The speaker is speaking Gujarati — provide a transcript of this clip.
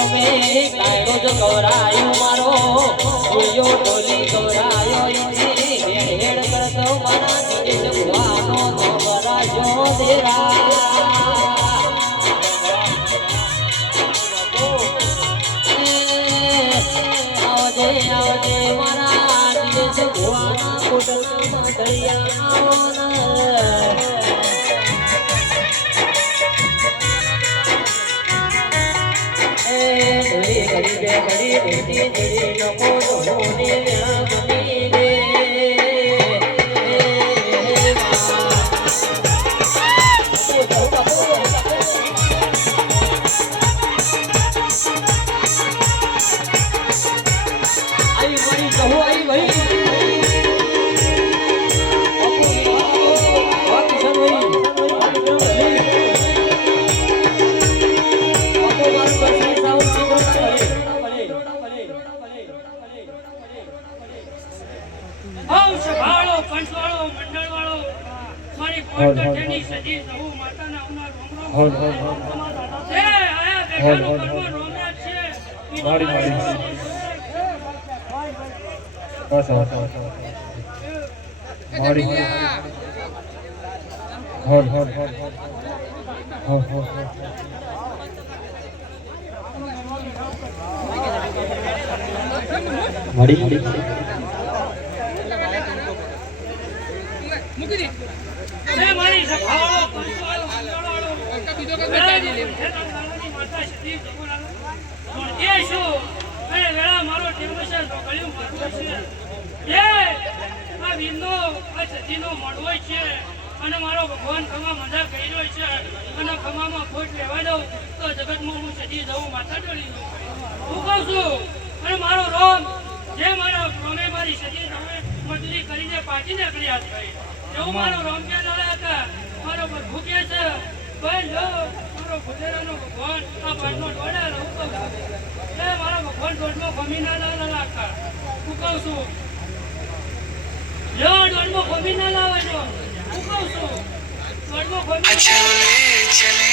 તમે કાયડો જો ગવરાયો મારો. ગોળીઓ ઢોલી ગવરાયો ઈથી હેડ હેડ કરતો મારા ભગવાનો તો વરાજો દેરા. ઘડી ઘડી ઘડી નમો નમો ને સભાળો પંચવાળો મંડળવાળો મારી પોઈન્ટની સજી સહુ માતાના ઉના રોમ રોમ છે. આયા બેઠાનો કર્મ રોમરાજ છે. મારી, મારી. બસ બસ મારી હોલ હોલ હોલ હોલ હોલ મળી અને મારો ભગવાન ખમા મજા કર્યો છે. અને ખમામાં ખોટ લેવા દઉં, તો જગતમાં હું સજી જવું માથા ડોળી હું કહું છું અને મારો રોમ, જે મારા રોમે મારી સજી તમે મજૂરી કરીને પાછી નીકળ્યા છે એવું મારો રોમજા નળા હતા મારો ભૂકે છે ભાઈ લો મારો ભૂતેરાનો ભગવાન આ બારનો ડોડા રહું તો એ મારા ભગવાન દોડમાં ગમી ના લાગતા હું કહું છું લો દોડમાં લાવે જો હું કહું દોડમાં ગમી ચલે ચલે